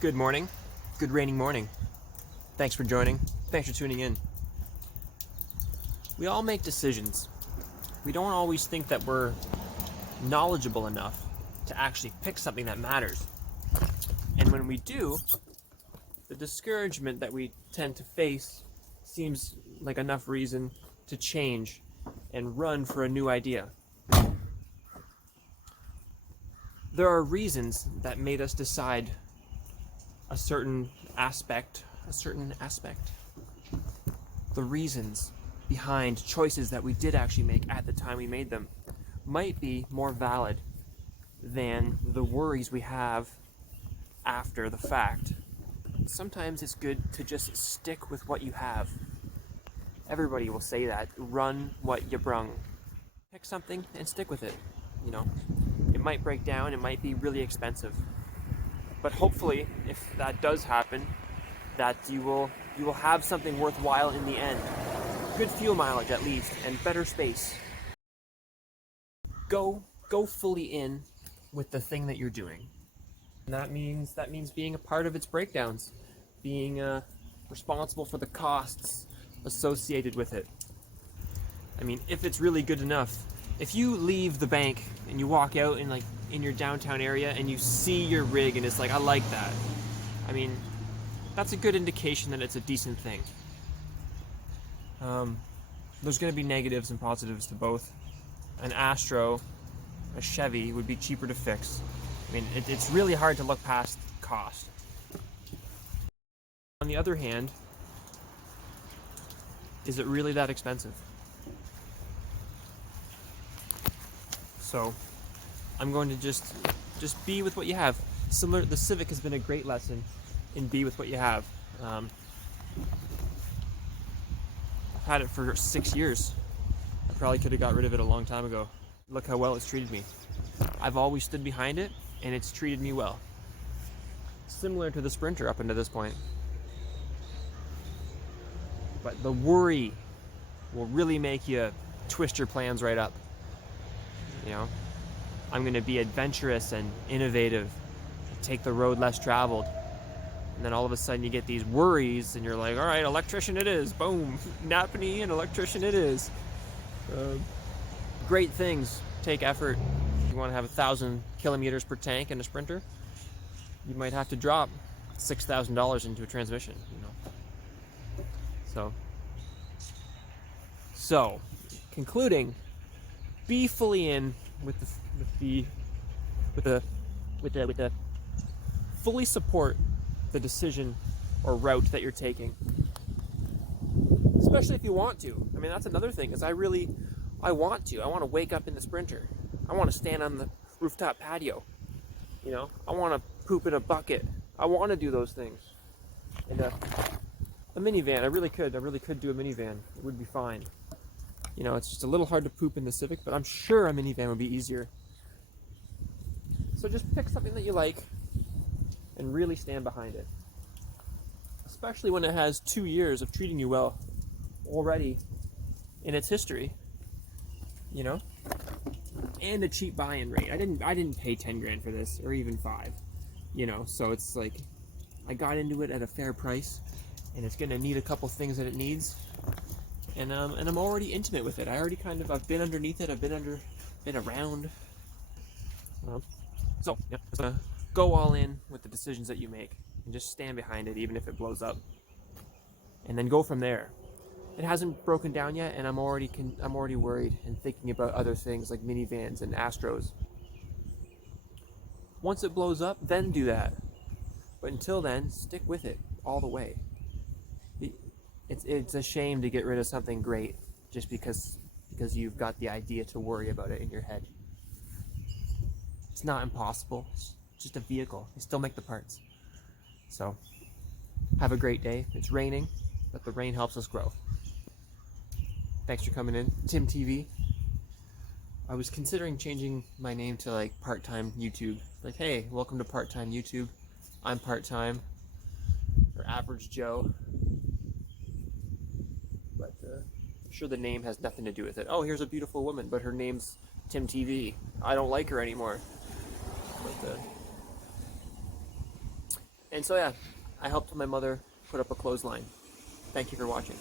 Good morning. Good raining morning. Thanks for joining. Thanks for tuning in. We all make decisions. We don't always think that we're knowledgeable enough to actually pick something that matters. And when we do, the discouragement that we tend to face seems like enough reason to change and run for a new idea. There are reasons that made us decide a certain aspect. The reasons behind choices that we did actually make at the time we made them might be more valid than the worries we have after the fact. Sometimes it's good to just stick with what you have. Everybody will say that. Run what you brung. Pick something and stick with it. You know, it might break down, it might be really expensive. But hopefully, if that does happen, that you will have something worthwhile in the end. Good fuel mileage at least, and better space. Go fully in with the thing that you're doing. And that means being a part of its breakdowns, being responsible for the costs associated with it. I mean, if it's really good enough, if you leave the bank and you walk out in your downtown area and you see your rig and it's like, I like that. I mean, that's a good indication that it's a decent thing. There's going to be negatives and positives to both. An Astro, a Chevy would be cheaper to fix. I mean, it's really hard to look past cost. On the other hand, is it really that expensive? So, I'm going to just be with what you have. Similar, the Civic has been a great lesson in be with what you have. I've had it for 6 years. I probably could have got rid of it a long time ago. Look how well it's treated me. I've always stood behind it, and it's treated me well. Similar to the Sprinter up until this point. But the worry will really make you twist your plans right up. You know, I'm going to be adventurous and innovative, take the road less traveled. And then all of a sudden you get these worries and you're like, all right, electrician it is. Boom. Napanee and electrician it is. Great things take effort. You want to have 1,000 kilometers per tank in a Sprinter, you might have to drop $6,000 into a transmission, you know. So concluding, be fully in with the fully support the decision or route that you're taking, especially if you want to. I mean, that's another thing, is I want to wake up in the Sprinter. I want to stand on the rooftop patio, you know. I want to poop in a bucket. I want to do those things. And a minivan, I really could do a minivan. It would be fine. You know, it's just a little hard to poop in the Civic, but I'm sure a minivan would be easier. So just pick something that you like and really stand behind it. Especially when it has 2 years of treating you well already in its history, you know? And a cheap buy-in rate. I didn't pay 10 grand for this, or even 5, you know, so it's like, I got into it at a fair price, and it's gonna need a couple things that it needs. And I'm already intimate with it. I've been underneath it. I've been around. So yeah, just go all in with the decisions that you make, and just stand behind it, even if it blows up. And then go from there. It hasn't broken down yet, and I'm already worried and thinking about other things like minivans and Astros. Once it blows up, then do that. But until then, stick with it all the way. It's a shame to get rid of something great just because you've got the idea to worry about it in your head. It's not impossible. It's just a vehicle. You still make the parts. So, have a great day. It's raining, but the rain helps us grow. Thanks for coming in. Tim TV. I was considering changing my name to like part-time YouTube. Like, hey, welcome to part-time YouTube. I'm part-time. Or average Joe. But I'm sure the name has nothing to do with it. Oh, here's a beautiful woman, but her name's Tim TV. I don't like her anymore. But And so yeah, I helped my mother put up a clothesline. Thank you for watching.